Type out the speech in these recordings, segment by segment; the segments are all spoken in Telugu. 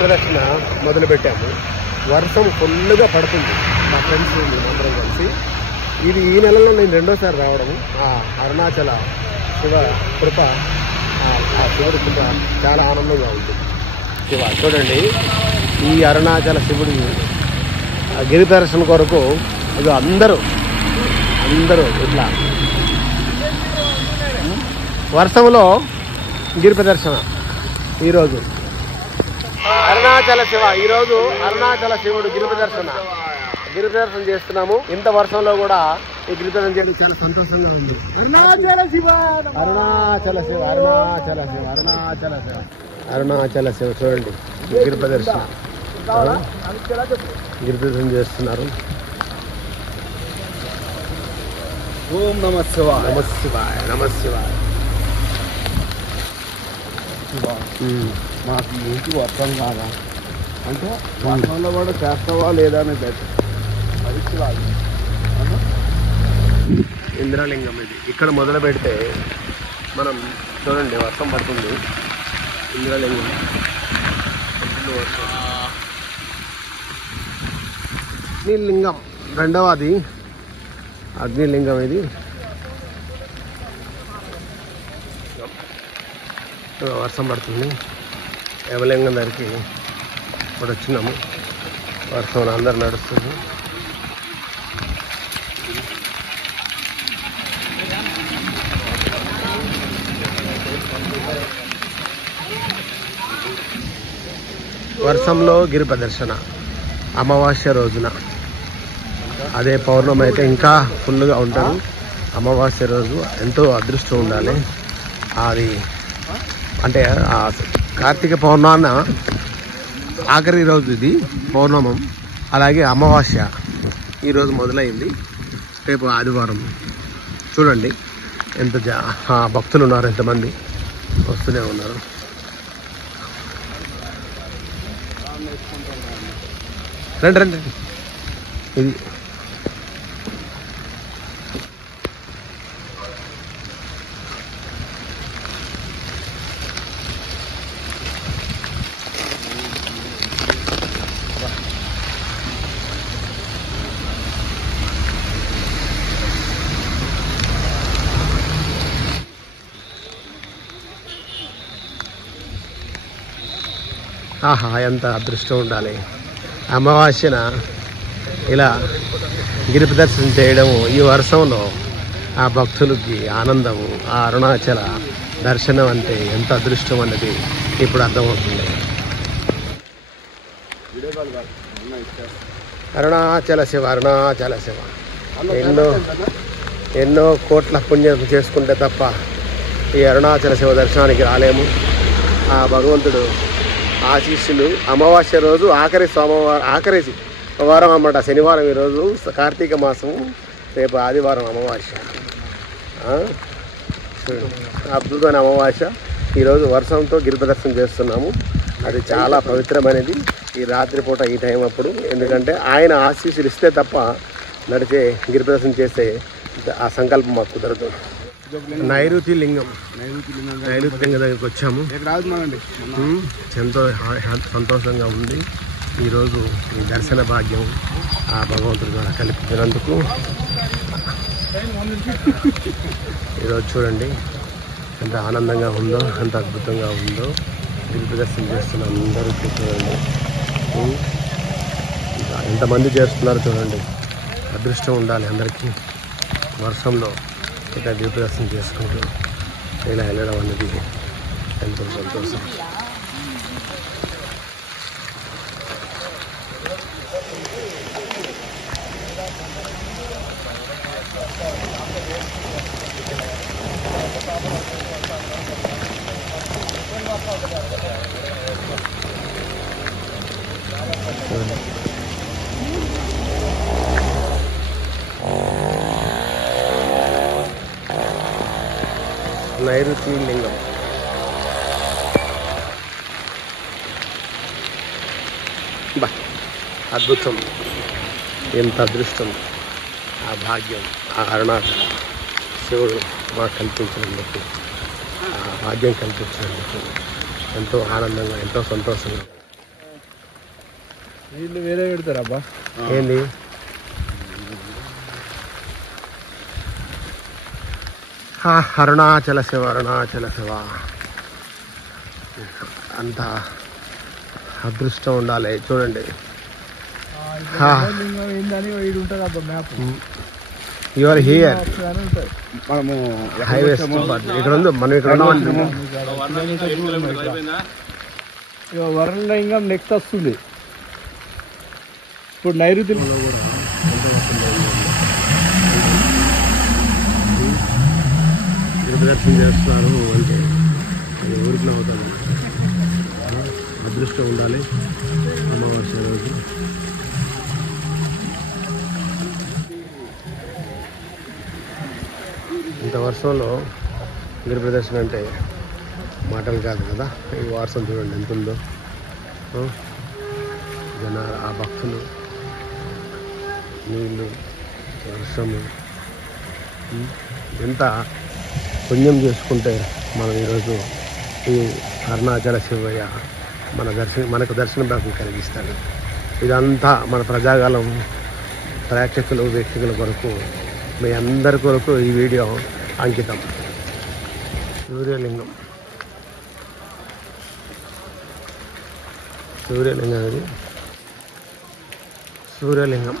ప్రదక్షిణ మొదలుపెట్టాము. వర్షం ఫుల్గా పడుతుంది. మా ఫ్రెండ్స్ అందరం కలిసి ఇది ఈ నెలలో నేను రెండోసారి రావడము. ఆ అరుణాచల శివ కృప, ఆ శివుడి కృప చాలా ఆనందంగా ఉంటుంది. శివ చూడండి, ఈ అరుణాచల శివుడి గిరి ప్రదర్శన కొరకు ఇది అందరూ ఇట్లా వర్షంలో గిరి ప్రదర్శన. ఈరోజు అరుణాచల శివ, ఈరోజు అరుణాచల శివుడు గిరి ప్రదర్శన చేస్తున్నాము. ఇంత వర్షంలో కూడా ఈ గిరి ప్రదర్శన చేయడం చాలా సంతోషంగా ఉంది. అరుణాచల శివ, అరుణాచల శివ, అరుణాచల శివ, అరుణాచల శివ, అరుణాచల శివ. చూడండి గిరి ప్రదర్శన చేస్తున్నారు. ఓం నమః శివాయ, నమః శివాయ, నమః శివాయ. మాకు ఏంటి వర్షం కాదా అంటే వర్షంలో కూడా చేస్తావా లేదా అని అది శివాయ. ఇంద్రలింగం ఇది. ఇక్కడ మొదలు పెడితే మనం చూడండి వర్షం పడుతుంది. ఇంద్రలింగం అగ్నిలింగం రెండవది అగ్నిలింగం. ఇది వర్షం పడుతుంది. యమలింగం దగ్గరికి ఇప్పుడు వచ్చినాము. వర్షంలో అందరు నడుస్తుంది. వర్షంలో గిరి ప్రదర్శన అమావాస్య రోజున. అదే పౌర్ణమి అయితే ఇంకా ఫుల్గా ఉంటారు. అమావాస్య రోజు ఎంతో అదృష్టం ఉండాలి. అది అంటే కార్తీక పౌర్ణాన ఆఖరి రోజు ఇది పౌర్ణమం. అలాగే అమావాస్య ఈరోజు మొదలైంది. రేపు ఆదివారం. చూడండి ఎంత భక్తులు ఉన్నారు, ఎంతమంది వస్తూనే ఉన్నారు. రండి రండి. ఇది ఆహా, ఎంత అదృష్టం ఉండాలి. అమావాస్యన ఇలా గిరి ప్రదర్శన చేయడము, ఈ వర్షంలో ఆ భక్తులకి ఆనందము, ఆ అరుణాచల దర్శనం అంటే ఎంత అదృష్టం అన్నది ఇప్పుడు అర్థమవుతుంది. అరుణాచల శివ, అరుణాచల శివ. ఎన్నో కోట్ల పుణ్యం చేసుకుంటే తప్ప ఈ అరుణాచల శివ దర్శనానికి రాలేము. ఆ భగవంతుడు ఆశీస్సులు. అమావాస్య రోజు ఆఖరి వారం అన్నమాట. శనివారం ఈరోజు కార్తీక మాసం, రేపు ఆదివారం అమావాస్య. అద్భుతమైన అమావాస్య. ఈరోజు వర్షంతో గిరి ప్రదర్శన చేస్తున్నాము. అది చాలా పవిత్రమైనది ఈ రాత్రిపూట ఈ టైం అప్పుడు. ఎందుకంటే ఆయన ఆశీస్సులు ఇస్తే తప్ప నడిచే గిరి ప్రదర్శన చేసే ఆ సంకల్పం మాకు కుదరదు. నైరుతి లింగం దగ్గరికి వచ్చాము. ఎంతో సంతోషంగా ఉంది ఈరోజు ఈ దర్శన భాగ్యం ఆ భగవంతుడి ద్వారా కల్పించినందుకు. ఈరోజు చూడండి ఎంత ఆనందంగా ఉందో, ఎంత అద్భుతంగా ఉందో. గిరి ప్రదర్శన చేస్తున్న అందరికీ చూడండి ఎంతమంది చేస్తున్నారు చూడండి. అదృష్టం ఉండాలి అందరికీ. వర్షంలో ఇక గిరి ప్రదర్శన చేసుకుంటూ ఇలా వెళ్ళడం అనేది ఎంతో సంతోషం. నైరుతి లింగం. బా అద్భుతం, ఎంత అదృష్టం, ఆ భాగ్యం ఆ అరుణాచల శివుడు మాకు కల్పించినందుకు, ఆ భాగ్యం కల్పించినందుకు ఎంతో ఆనందంగా, ఎంతో సంతోషంగా. వీళ్ళు వేరే పెడతారు అబ్బా. ఏంది అరుణాచల శివ అరుణాచల శివ. అంత అదృష్టం ఉండాలి. చూడండి ఏందని వీడు ఉంటుంది అబ్బా మ్యాప్. యువర్ హియర్ మనము హైవేస్ ఇక్కడ ఉంది. మనం ఇక్కడ ఉన్నాం. వరలింగం నెక్స్ట్ వస్తుంది. ఇప్పుడు నైరుతిలో దర్శనం చేస్తారు అంటే అది ఊరిలో అవుతుంది. అదృష్టం ఉండాలి. అమావాస్య రోజు ఇంత వర్షంలో గిరి ప్రదర్శన అంటే మాటలు కాదు కదా. ఈ వర్షం చూడండి ఎంత ఉందో. జనాలు, ఆ భక్తులు, నీళ్ళు, వర్షము. ఎంత పుణ్యం చేసుకుంటే మనం ఈరోజు ఈ అరుణాచల శివయ్య మనకు దర్శన భాగ్యం కలిగిస్తాడు. ఇదంతా మన ప్రజాగాలం ప్రేక్షకులు వీక్షకుల కొరకు, మీ అందరి కొరకు ఈ వీడియో అంకితం. సూర్యలింగం ఇది సూర్యలింగం.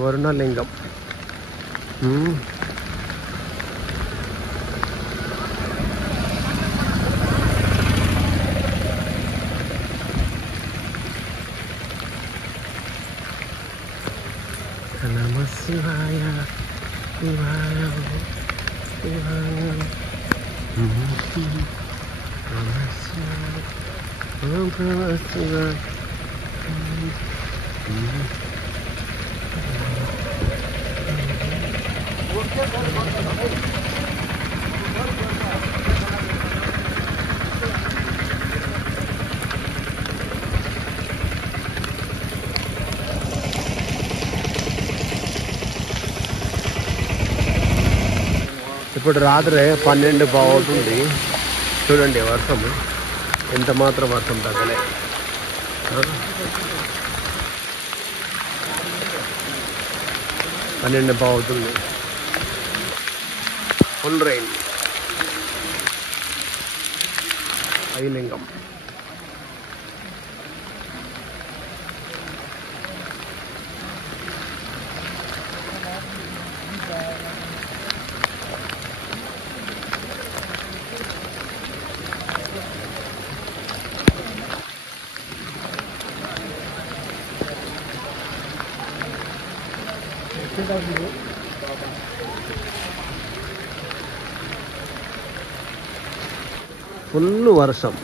వరుణలింగం. నమః శివాయ శివాయ శివాయ నమః శివాయ ఓం నమః శివాయ. ఇప్పుడు రాత్రి 12 అవుతుంది. చూడండి వర్షం ఎంత మాత్రం వర్షం తగ్గలే. 12 అవుతుంది. Full rain. ఐలింగం. ఫుల్ వర్షం.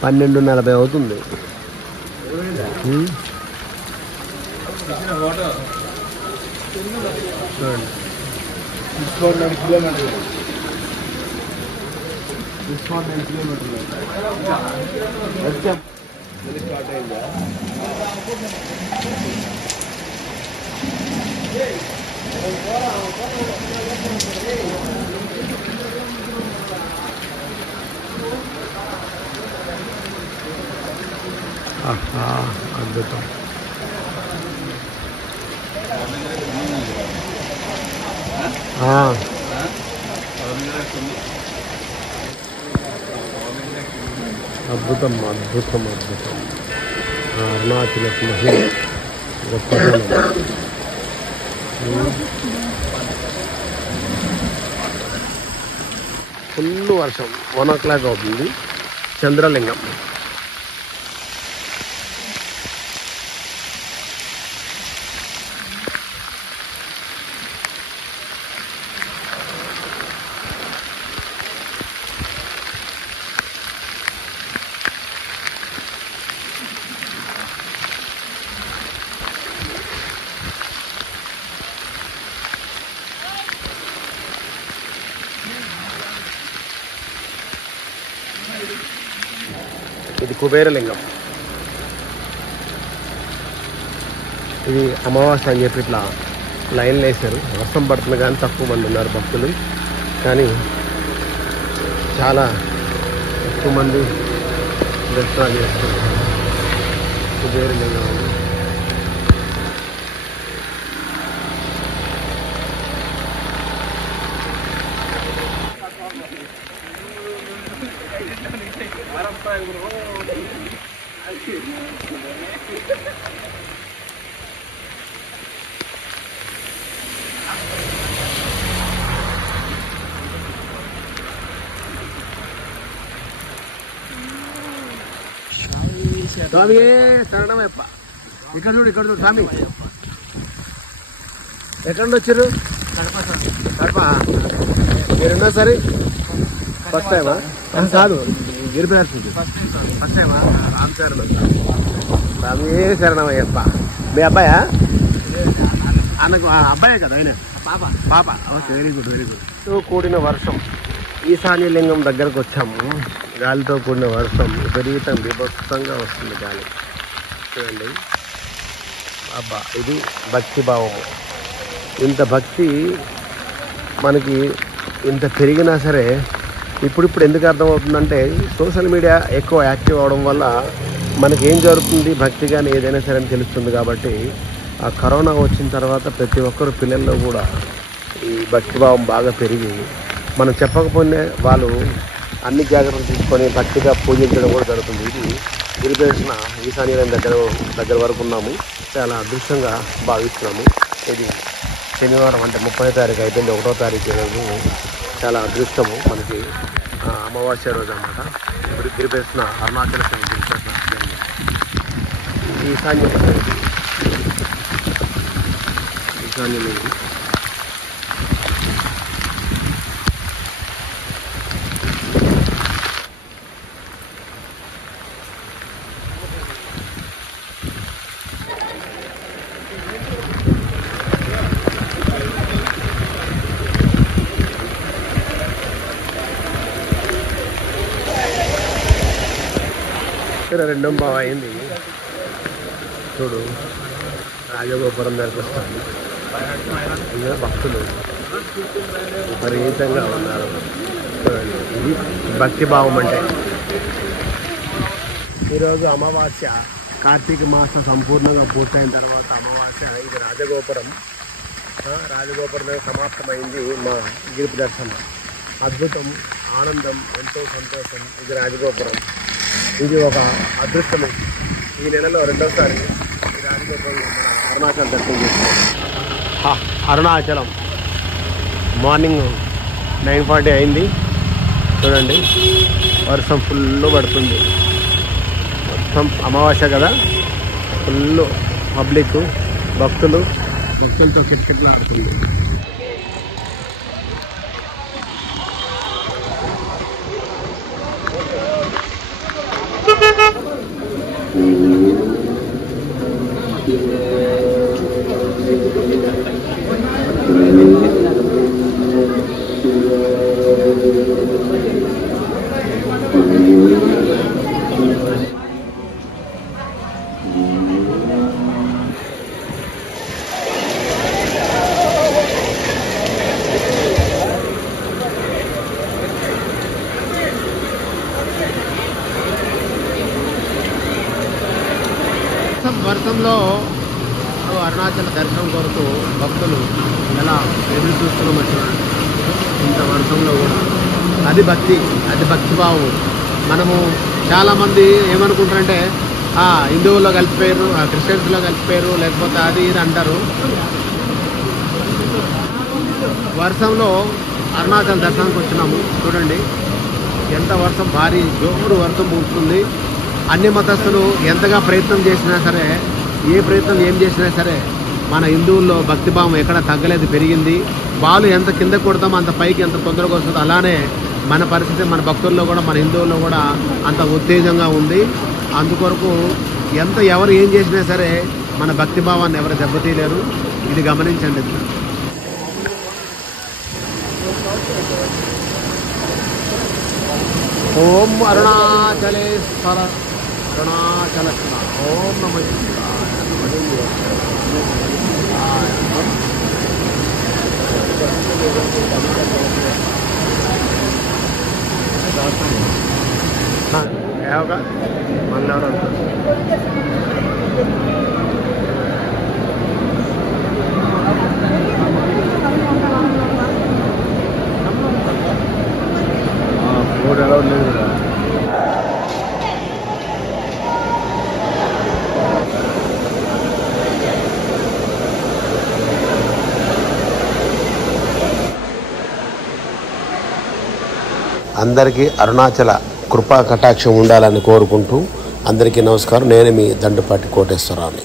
12:40 అవుతుంది. అద్భుతం. అద్భుతం అద్భుతం అద్భుతం. అరుణాచల మహిమ గొప్పతనం. ఫుల్ వర్షం. 1 o'clock అవుతుంది. చంద్రలింగం. ఇది కుబేరలింగం. ఇది అమావాస్య అని చెప్పి ఇట్లా లైన్లు వేశారు. వర్షం పడుతుంది కానీ తక్కువ మంది ఉన్నారు భక్తులు, కానీ చాలా ఎక్కువ మంది దర్శనాలు చేస్తున్నారు. కుబేరుగా ఉంది. స్వామి శరణమయ్యప్ప. ఇక్కడ చూడు స్వామి. ఎక్కడ నుండి వచ్చారు? కడప. మీరు రెండోసారి? ఫస్ట్ టైమా? కాదు, గిరిప్రదర్శనకి ఫస్ట్ టైమా? రామచరణం. స్వామి శరణమయ్యప్ప. మీ అబ్బాయా? అన్నకు అబ్బాయే కదా ఆయన? పాప. Okay, very good very good. కూడిన వర్షం, ఈశాన్య లింగం దగ్గరకు వచ్చాము. గాలితో కూడిన వర్షం విపరీతం విభక్తంగా వస్తుంది గాలి. చూడండి అబ్బా, ఇది భక్తి భావము. ఇంత భక్తి మనకి ఇంత పెరిగినా సరే ఇప్పుడు ఎందుకు అర్థమవుతుందంటే సోషల్ మీడియా ఎక్కువ యాక్టివ్ అవడం వల్ల మనకి ఏం జరుగుతుంది భక్తి కానీ ఏదైనా సరే అని తెలుస్తుంది. కాబట్టి ఆ కరోనా వచ్చిన తర్వాత ప్రతి ఒక్కరు పిల్లల్లో కూడా ఈ భక్తిభావం బాగా పెరిగి మనం చెప్పకపోతే వాళ్ళు అన్ని జాగ్రత్తలు తీసుకొని భక్తిగా పూజించడం కూడా జరుగుతుంది. ఇది గిరిప్రదర్శన ఈశాన్యం దగ్గర వరకు ఉన్నాము. చాలా అదృష్టంగా భావిస్తున్నాము. ఇది శనివారం అంటే 30వ తారీఖు అయిపోయింది. 1వ తారీఖు రోజు చాలా అదృష్టము మనకి, అమావాస్య రోజు అన్నమాట. గిరిప్రదర్శన అరుణాచల గిరిప్రదర్శన ఈశాన్యం రెండో బావ అయింది. చూడు రాజగోపురం దగ్గరకు వస్తాను. ఇంకా భక్తులు విపరీతంగా ఉన్నారు. చూడండి, ఇది భక్తి భావం అంటే. ఈరోజు అమావాస్య, కార్తీక మాసం సంపూర్ణంగా పూర్తయిన తర్వాత అమావాస్య. ఇది రాజగోపురం దగ్గర సమాప్తమైంది మా గిరిప్రదర్శన. అద్భుతం, ఆనందం, ఎంతో సంతోషం. ఇది రాజగోపురం. ఇది ఒక అదృష్టం. ఈ నెలలో రెండోసారి ఈ రాజగోపురం అరుణాచలం దర్శనం చేస్తున్నాం. అరుణాచలం మార్నింగ్ 9:40 అయింది. చూడండి వర్షం ఫుల్ పడుతుంది. మొత్తం అమావాస్య కదా, ఫుల్ పబ్లిక్, భక్తులతో కిటకిటలాడుతుంది. వర్షంలో అరుణాచల దర్శనం కొరకు భక్తులు ఎలా ఎదురు చూస్తున్నామో చూడండి. ఇంత వర్షంలో కూడా అది భక్తిభావం. మనము చాలామంది ఏమనుకుంటారంటే హిందువుల్లో కలిసిపోయారు, క్రిస్టియన్స్లో కలిసిపోయారు, లేకపోతే అది ఇది అంటారు. వర్షంలో అరుణాచల దర్శనానికి వచ్చినాము. చూడండి ఎంత వర్షం, భారీ జోరు వర్షం పుడుతుంది. అన్ని మతస్థులు ఎంతగా ప్రయత్నం చేసినా సరే, ఏ ప్రయత్నం ఏం చేసినా సరే మన హిందువుల్లో భక్తిభావం ఎక్కడ తగ్గలేదు, పెరిగింది. బాలు ఎంత కింద కొడతామో అంత పైకి ఎంత తొందరగా వస్తుందో అలానే మన పరిస్థితి మన భక్తుల్లో కూడా మన హిందువుల్లో కూడా అంత ఉత్తేజంగా ఉంది. అందుకొరకు ఎవరు ఏం చేసినా సరే మన భక్తిభావాన్ని ఎవరు దెబ్బతీయలేరు. ఇది గమనించండి. ఓం అరుణాచలేశ్వర అరుణాచల ఓం నమః శివాయ. होगा 1 hour फूड अलाउड नहीं है అందరికీ అరుణాచల కృపా కటాక్షం ఉండాలని కోరుకుంటూ అందరికీ నమస్కారం. నేను మీ దండుపాటి కోటేశ్వరరావుని.